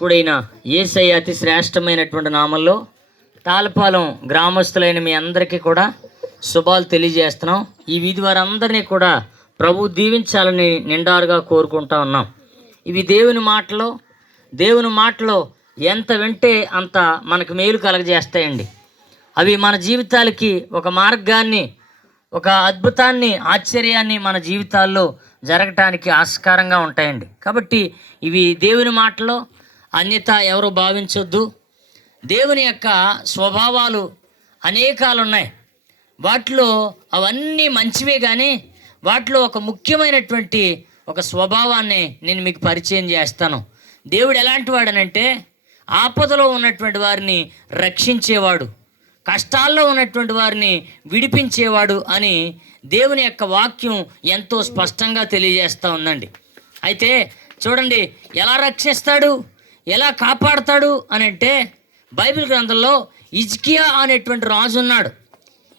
రక్షకుడైన యేసయ్య అతి శ్రేష్టమైనటువంటి నామంలో తాళపాలెం గ్రామస్తులైన మీ అందరికీ కూడా శుభాలు తెలియజేస్తున్నాం. ఈ వీధి వారందరినీ కూడా ప్రభు దీవించాలని నిండారుగా కోరుకుంటా ఉన్నాం. ఇవి దేవుని మాటలో ఎంత వింటే అంత మనకు మేలు కలగజేస్తాయండి. అవి మన జీవితాలకి ఒక మార్గాన్ని, ఒక అద్భుతాన్ని, ఆశ్చర్యాన్ని మన జీవితాల్లో జరగటానికి ఆస్కారంగా ఉంటాయండి. కాబట్టి ఇవి దేవుని మాటలో అన్యత ఎవరు భావించొద్దు. దేవుని యొక్క స్వభావాలు అనేకాలు ఉన్నాయి. వాటిలో అవన్నీ మంచివే, కానీ వాటిలో ఒక ముఖ్యమైనటువంటి ఒక స్వభావాన్ని నేను మీకు పరిచయం చేస్తాను. దేవుడు ఎలాంటి వాడనంటే ఆపదలో ఉన్నటువంటి వారిని రక్షించేవాడు, కష్టాల్లో ఉన్నటువంటి వారిని విడిపించేవాడు అని దేవుని యొక్క వాక్యం ఎంతో స్పష్టంగా తెలియజేస్తూ ఉందండి. అయితే చూడండి, ఎలా రక్షిస్తాడు, ఎలా కాపాడుతాడు అని అంటే బైబిల్ గ్రంథంలో హిజ్కియా అనేటువంటి రాజు ఉన్నాడు.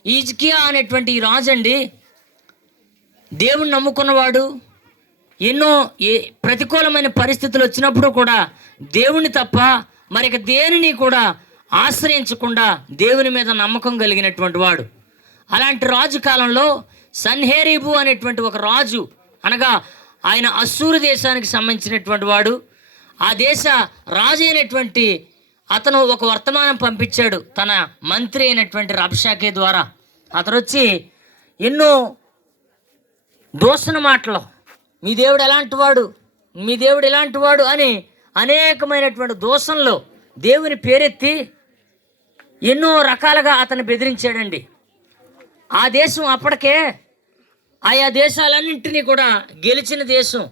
ఈ హిజ్కియా అనేటువంటి ఈ రాజు అండి దేవుణ్ణి నమ్ముకున్నవాడు. ఎన్నో ప్రతికూలమైన పరిస్థితులు వచ్చినప్పుడు కూడా దేవుని తప్ప మరిక దేనిని కూడా ఆశ్రయించకుండా దేవుని మీద నమ్మకం కలిగినటువంటి వాడు. అలాంటి రాజు కాలంలో సన్హెరీబు అనేటువంటి ఒక రాజు, అనగా ఆయన అస్సూరు దేశానికి సంబంధించినటువంటి వాడు. ఆ దేశ రాజు అయినటువంటి అతను ఒక వర్తమానం పంపించాడు తన మంత్రి అయినటువంటి రబ్షాకే ద్వారా. అతను వచ్చి ఎన్నో దూషణ మాటలు, మీ దేవుడు ఎలాంటి వాడు, మీ దేవుడు ఎలాంటి వాడు అని అనేకమైనటువంటి దూషణలు దేవుని పేరెత్తి ఎన్నో రకాలుగా అతను బెదిరించాడండి. ఆ దేశం అప్పటికే ఆయా దేశాలన్నింటినీ కూడా గెలిచిన దేశం,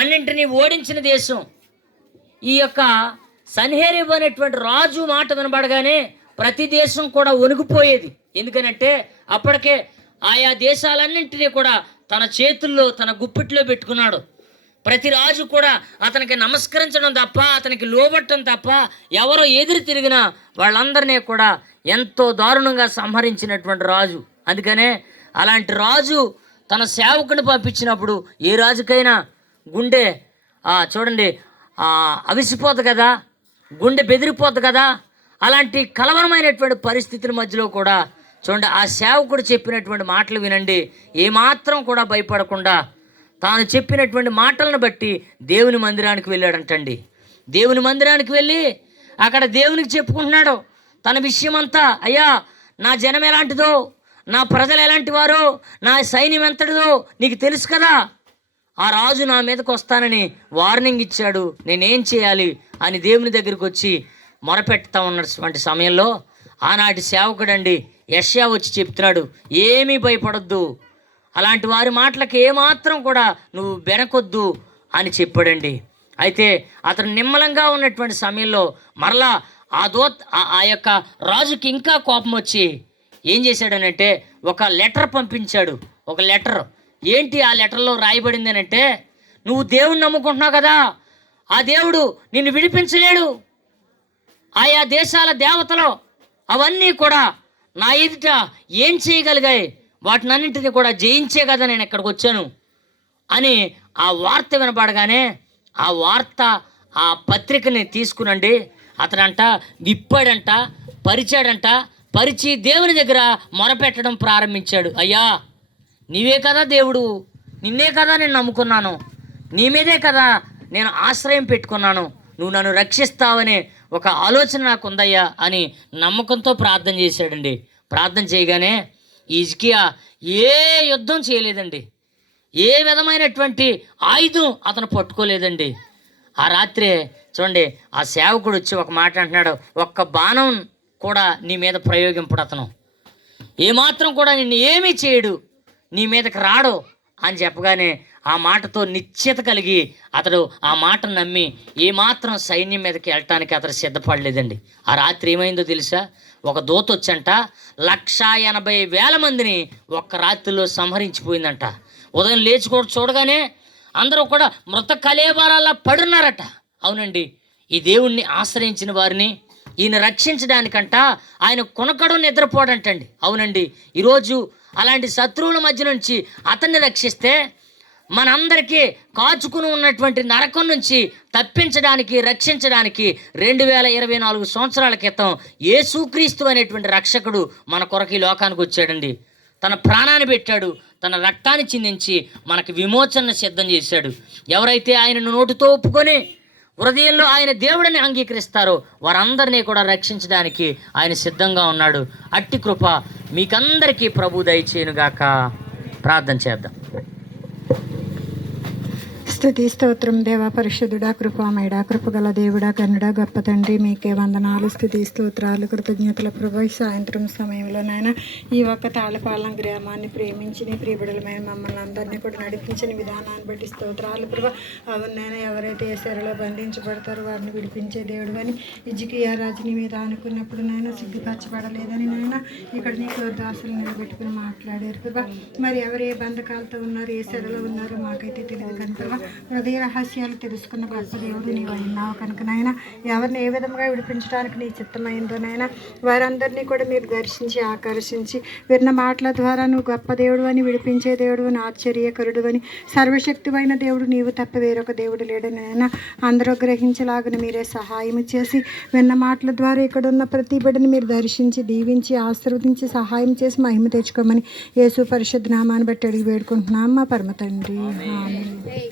అన్నింటినీ ఓడించిన దేశం. ఈ యొక్క సన్హెరీబు అనేటువంటి రాజు మాట వినబడగానే ప్రతి దేశం కూడా వణికిపోయేది. ఎందుకనంటే అప్పటికే ఆయా దేశాలన్నింటినీ కూడా తన చేతుల్లో, తన గుప్పిట్లో పెట్టుకున్నాడు. ప్రతి రాజు కూడా అతనికి నమస్కరించడం తప్ప, అతనికి లోబట్టడం తప్ప ఎవరో ఎదురు తిరిగినా వాళ్ళందరినీ కూడా ఎంతో దారుణంగా సంహరించినటువంటి రాజు. అందుకనే అలాంటి రాజు తన సేవకుని పంపించినప్పుడు ఏ రాజుకైనా గుండె చూడండి అవిసిపోదు కదా, గుండె బెదిరిపోద్ది కదా. అలాంటి కలవరమైనటువంటి పరిస్థితుల మధ్యలో కూడా చూడండి ఆ సేవకుడు చెప్పినటువంటి మాటలు వినండి. ఏమాత్రం కూడా భయపడకుండా తాను చెప్పినటువంటి మాటలను బట్టి దేవుని మందిరానికి వెళ్ళాడంటండి. దేవుని మందిరానికి వెళ్ళి అక్కడ దేవునికి చెప్పుకుంటున్నాడు తన విషయమంతా. అయ్యా, నా జనం ఎలాంటిదో, నా ప్రజలు ఎలాంటి వారో, నా సైన్యం ఎంతటిదో నీకు తెలుసు కదా. ఆ రాజు నా మీదకి వస్తానని వార్నింగ్ ఇచ్చాడు, నేనేం చేయాలి అని దేవుని దగ్గరికి వచ్చి మొరపెడతా ఉన్నటువంటి సమయంలో ఆనాటి సేవకుడండి యెషయా వచ్చి చెప్తున్నాడు, ఏమీ భయపడొద్దు, అలాంటి వారి మాటలకు ఏమాత్రం కూడా నువ్వు వెనకొద్దు అని చెప్పాడండి. అయితే అతను నిమ్మలంగా ఉన్నటువంటి సమయంలో మరలా ఆ యొక్క రాజుకి ఇంకా కోపం వచ్చి ఏం చేశాడనంటే ఒక లెటర్ పంపించాడు. ఒక లెటర్ ఏంటి ఆ లెటర్లో రాయబడింది అంటే, నువ్వు దేవుణ్ణి నమ్ముకుంటున్నావు కదా, ఆ దేవుడు నిన్ను విడిపించలేడు. ఆయా దేశాల దేవతలు అవన్నీ కూడా నా ఎదుట ఏం చేయగలిగాయి, వాటినన్నింటినీ కూడా జయించే కదా నేను ఇక్కడికి వచ్చాను అని ఆ వార్త వినపడగానే ఆ పత్రికని తీసుకునండి అతడంట విప్పాడంట, పరిచి దేవుని దగ్గర మొరపెట్టడం ప్రారంభించాడు. అయ్యా, నీవే కదా దేవుడు, నిన్నే కదా నేను నమ్ముకున్నాను, నీ మీదే కదా నేను ఆశ్రయం పెట్టుకున్నాను, నువ్వు నన్ను రక్షిస్తావనే ఒక ఆలోచన నాకు ఉందయ్యా అని నమ్మకంతో ప్రార్థన చేశాడండి. ప్రార్థన చేయగానే హిజ్కియా ఏ యుద్ధం చేయలేదండి, ఏ విధమైనటువంటి ఆయుధం అతను పట్టుకోలేదండి. ఆ రాత్రే చూడండి ఆ సేవకుడు వచ్చి ఒక మాట అంటున్నాడు, ఒక్క బాణం కూడా నీ మీద ప్రయోగింపడు, అతను ఏమాత్రం కూడా నిన్ను ఏమీ చేయడు, నీ మీదకి రాడు అని చెప్పగానే ఆ మాటతో నిశ్చయత కలిగి అతడు ఆ మాటను నమ్మి ఏమాత్రం సైన్యం మీదకి వెళ్ళటానికి అతడు సిద్ధపడలేదండి. ఆ రాత్రి ఏమైందో తెలుసా, ఒక దూత వచ్చంట 180,000 మందిని ఒక్క రాత్రిలో సంహరించిపోయిందంట. ఉదయం లేచి కూడా చూడగానే అందరూ కూడా మృత కళేబరాల్లా పడున్నారట. అవునండి, ఈ దేవుణ్ణి ఆశ్రయించిన వారిని ఈయన రక్షించడానికంట ఆయన కొనకడం నిద్రపోడంటండి. అవునండి, ఈరోజు అలాంటి శత్రువుల మధ్య నుంచి అతన్ని రక్షిస్తే మనందరికీ కాచుకుని ఉన్నటువంటి నరకం నుంచి తప్పించడానికి, రక్షించడానికి 2024 సంవత్సరాల క్రితం యేసుక్రీస్తు అనేటువంటి రక్షకుడు మన కొరకు ఈ లోకానికి వచ్చాడండి. తన ప్రాణాన్ని పెట్టాడు, తన రక్తాన్ని చిందించి మనకి విమోచన సిద్ధం చేశాడు. ఎవరైతే ఆయనను నోటితో ఒప్పుకొని హృదయంలో ఆయన దేవుడిని అంగీకరిస్తారో వారందరినీ కూడా రక్షించడానికి ఆయన సిద్ధంగా ఉన్నాడు. అట్టి కృప మీకందరికీ ప్రభు దయచేయునుగాక. ప్రార్థన చేద్దాం. స్తుతి స్తోత్రం దేవా, పరిశుద్ధుడా, కృపామయుడా, కృపగల దేవుడా, కన్నుడా, గొప్ప తండ్రి, మీకే వందనాలు, స్తుతి స్తోత్రాలు, కృతజ్ఞతల ప్రభు. ఈ సాయంత్రం సమయంలో నాయన ఈ ఒక్క తాళపాలెం గ్రామాన్ని ప్రేమించి నీ ప్రియబిడలమైన మమ్మల్ని అందరినీ కూడా నడిపించిన విధానాన్ని బట్టి స్తోత్రాలు ప్రభు. అవునైనా ఎవరైతే ఏ సెరలో బంధించబడతారో వారిని విడిపించే దేవుడు అని హిజ్కియా రాజుని మీద అనుకున్నప్పుడు నాయన సిగ్గుపరచబడలేదని నాయన ఇక్కడ నీకు దాసులు నిలబెట్టుకుని మాట్లాడారు ప్రభా. మరి ఎవరు ఏ బంధకాలతో ఉన్నారు, ఏ సెరలో ఉన్నారో మాకైతే తెలియదు కనుక హృదయ రహస్యాలు తెలుసుకున్న గొప్ప దేవుడు నీవు అయినావు కనుక నాయన ఎవరిని ఏ విధంగా విడిపించడానికి నీ చిత్తమైందో నాయన వారందరినీ కూడా మీరు దర్శించి ఆకర్షించి విన్న మాటల ద్వారా నువ్వు గొప్ప దేవుడు అని, విడిపించే దేవుడు అని, ఆశ్చర్యకరుడు అని, సర్వశక్తివైన దేవుడు నీవు తప్ప వేరొక దేవుడు లేడని నాయన అందరూ గ్రహించలాగని మీరే సహాయం చేసి విన్న మాటల ద్వారా ఇక్కడ ఉన్న ప్రతి బిడ్డని మీరు దర్శించి దీవించి ఆశీర్వదించి సహాయం చేసి మహిమ తెచ్చుకోమని యేసు పరిశుద్ధ నామాన్ని బట్టి అడిగి వేడుకుంటున్నాం మా పరమ తండ్రి. ఆమేన్.